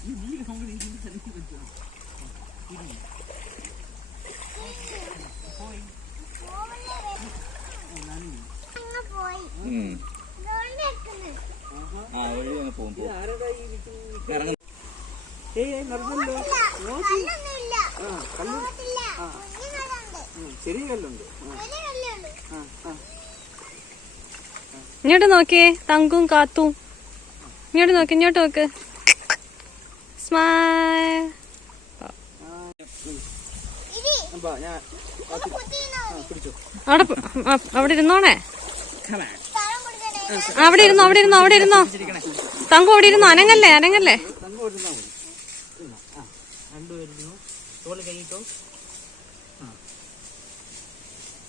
ഈ വീട് കൊണ്ട് ഇരിക്കുന്ന സ്ഥലത്ത് പറ്റുമോ പോയി ആ വഴി അങ്ങ് പോകുമ്പോ ഇറങ്ങുന്നു ഏയ് നടന്നല്ലോ കല്ല് ആ ചെറിയ കല്ലുണ്ട്. ആ ഇങ്ങോട്ട് നോക്കിയേ തങ്കും കാത്തും. ഇങ്ങോട്ട് നോക്ക് ഇങ്ങോട്ട് നോക്ക്. സ്മൈൽ അവിടെ അവിടെ ഇരുന്നോണേ. അവിടെ ഇരുന്നോ അവിടെ ഇരുന്നോ അവിടെ ഇരുന്നോ. തങ്കു അവിടെ ഇരുന്നോ അനങ്ങല്ലേ അനങ്ങല്ലേ. അങ്ങോട്ട് നോക്കി ആ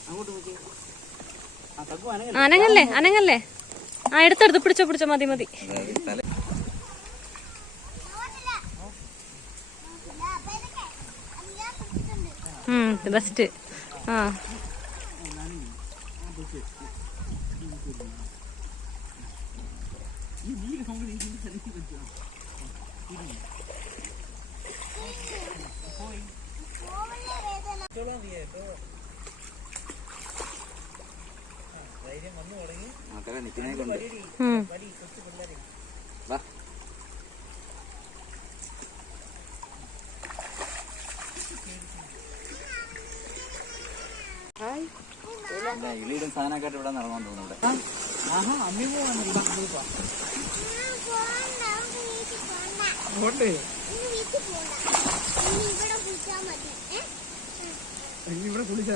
തങ്കം അനങ്ങ അനങ്ങല്ലേ അനങ്ങല്ലേ? ആ എടുത്തെടുത്ത് പിടിച്ചോ പിടിച്ചോ മതി മതി. ബെസ്റ്റ് ആ. നോട്ടില്ല. മക്കളെ നിൽക്കണേ കൊണ്ട്. വാ. ഇളിയിടും സാധനമൊക്കെ ആയിട്ട് ഇവിടെ നടന്നു തോന്നുന്നു ഇവിടെ. ആഹാ അമ്മി പോവാണ് ഇവിടെ ഗ്രൂപ്പാ ആ, പോണ്ട. വീട്ടിൽ പോണ്ട. അങ്ങോട്ട് ഇന്ന് വീട്ടിൽ പോണ്ട. ഇന്ന് ഇവിടെ കുളിച്ചാ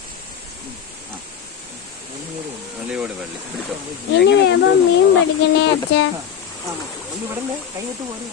വള്ളിയോട് വള്ളി. പിടിച്ചോ. ഇനി വേഗം മീൻ പഠിക്കണേ അച്ഛാ. ഒന്ന് ഇവിടെ കൈ വിട്ട് പോരും.